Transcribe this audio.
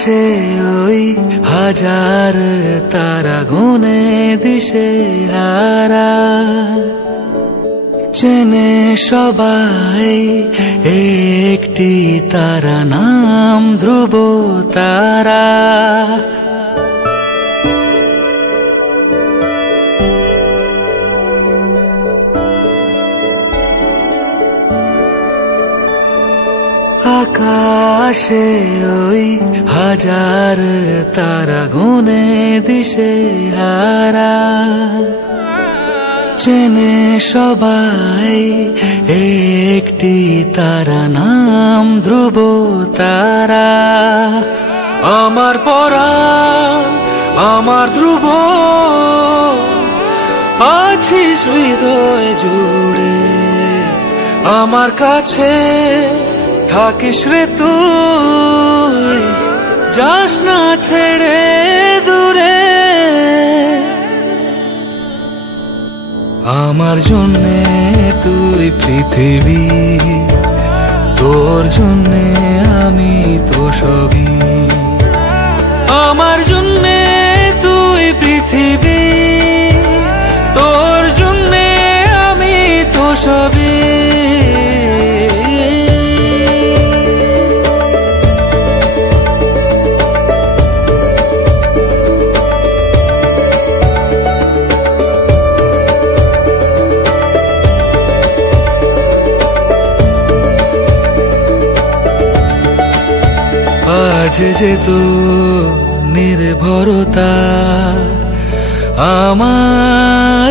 আকাশে ওই হাজার তারা গুনে দিশে হারা, চেনে সবাই একটি তারা, নাম ধ্রুব তারা। আকাশে ওই হাজার তারা গুনে দিশে হারা, চেনে সবাই একটি তারা, নাম ধ্রুব তারা। আমার পরাণ আমার ধ্রুব, আছিস হৃদয় জুড়ে, আমার কাছে থাকিস রে তুই, যাস না ছেড়ে দূরে। আমার জন্যে তুই পৃথিবী, তোর জন্যে আমি তো সবই। আমার জন্যে তুই পৃথিবী, তোর জন্যে আমি তো সবই। আজ যে তো নির্ভরতা আমার